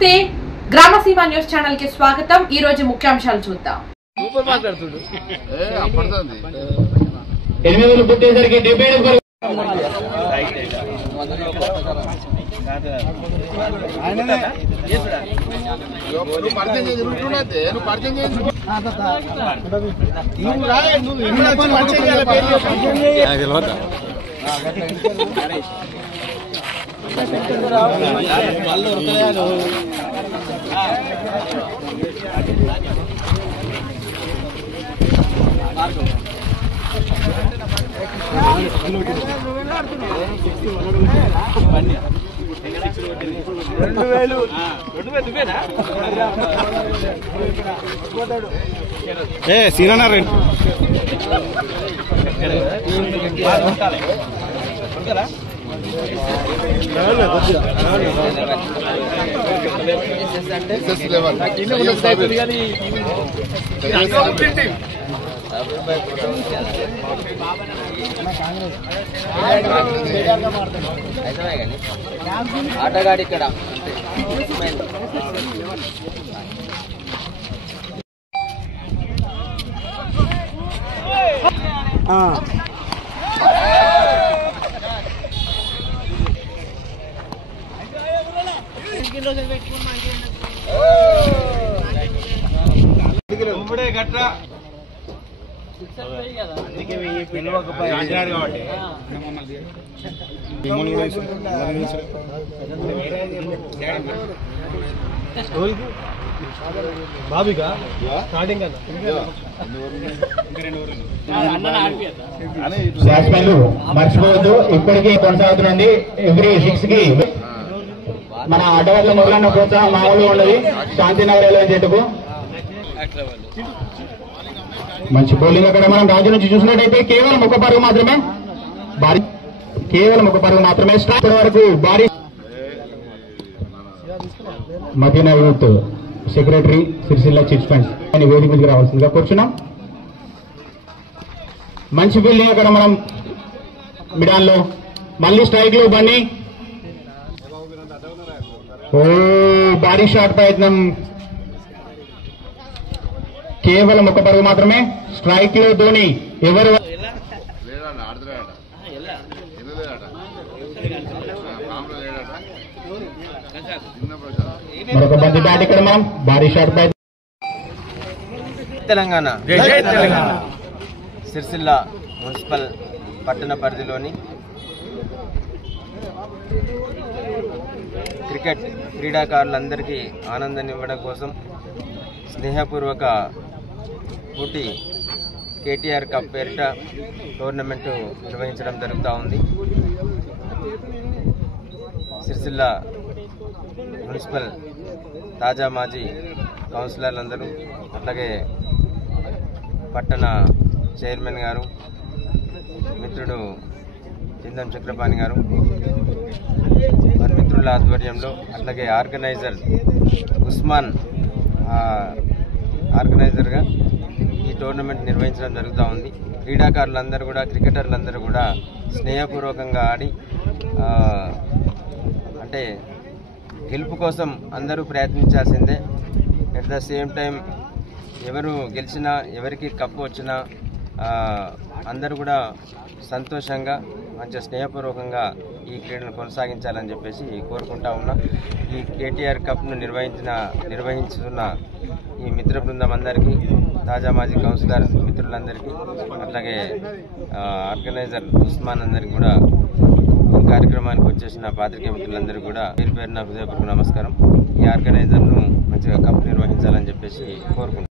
నమస్తే గ్రామసీమ news channel కి స్వాగతం। ఈ రోజు ముఖ్యాంశాలు చూద్దాం। ఆటగాడి ఇక్కడ బ్యాట్స్మెన్లు మర్చిపోవద్దు, ఇప్పటికీ కొనసాగుతుంది। ఎవ్రీ 6 కి మన ఆటగాళ్ళ మొదలన్న ప్రోత్సాహం మామూలుగా ఉండదు। శాంతినగర్ రైల్వే జట్టుకు మంచి బౌలింగ్ అక్కడ మనం రాజు నుంచి చూసినట్టయితే కేవలం ఒక పరుగు మాత్రమే భారీ, కేవలం ఒక పరుగు మాత్రమే స్ట్రైక్ వరకు భారీ। మదీనా youth secretary Sircilla chits funds అని వేదిక మీదకి రావాల్సిందిగా కూర్చున్నాం। మంచి ఫీల్డింగ్ అక్కడ మనం మిడాన్లో మళ్ళీ స్ట్రైక్ లో బన్నీ, ఓ భారీ షాట్ ప్రయత్నం, కేవలం ఒక పరుగు మాత్రమే స్ట్రైక్ లో ధోని ఎవరు మరొక బంతి బ్యాట్ ఇక్కడ మనం భారీ షాట్ ప్రయత్నం। తెలంగాణ సిరిసిల్ల మున్సిపల్ పట్టణ పరిధిలోని క్రికెట్ క్రీడాకారులందరికీ ఆనందాన్ని ఇవ్వడం కోసం స్నేహపూర్వక పోటీ కేటీఆర్ కప్ పేరిట టోర్నమెంటు నిర్వహించడం జరుగుతూ ఉంది। సిరిసిల్ల మున్సిపల్ తాజా మాజీ కౌన్సిలర్లందరూ, అట్లాగే పట్టణ చైర్మన్ గారు, మిత్రుడు చిందం చక్రపాణి గారు, వారి మిత్రుల ఆధ్వర్యంలో, అట్లాగే ఆర్గనైజర్ ఉస్మాన్ ఆర్గనైజర్గా ఈ టోర్నమెంట్ నిర్వహించడం జరుగుతూ ఉంది। క్రీడాకారులందరూ కూడా, క్రికెటర్లందరూ కూడా స్నేహపూర్వకంగా ఆడి అంటే గెలుపు కోసం అందరూ ప్రయత్నించాల్సిందే। అట్ ద సేమ్ టైం ఎవరు గెలిచినా, ఎవరికి కప్పు వచ్చినా అందరూ కూడా సంతోషంగా మంచి స్నేహపూర్వకంగా ఈ క్రీడను కొనసాగించాలని చెప్పేసి కోరుకుంటా ఉన్నా। ఈ కేటీఆర్ కప్ను నిర్వహించుతున్న ఈ మిత్ర బృందం అందరికీ, తాజా మాజీ కౌన్సిలర్ మిత్రులందరికీ, అట్లాగే ఆర్గనైజర్ ఉస్మాన్ అందరికీ కూడా, ఈ కార్యక్రమానికి వచ్చేసిన పాత్రికేయ మిత్రులందరికీ కూడా పేరు పేరున హృదయపూర్వక నమస్కారం। ఈ ఆర్గనైజర్ను మంచిగా కప్ నిర్వహించాలని చెప్పేసి కోరుకుంటున్నాను।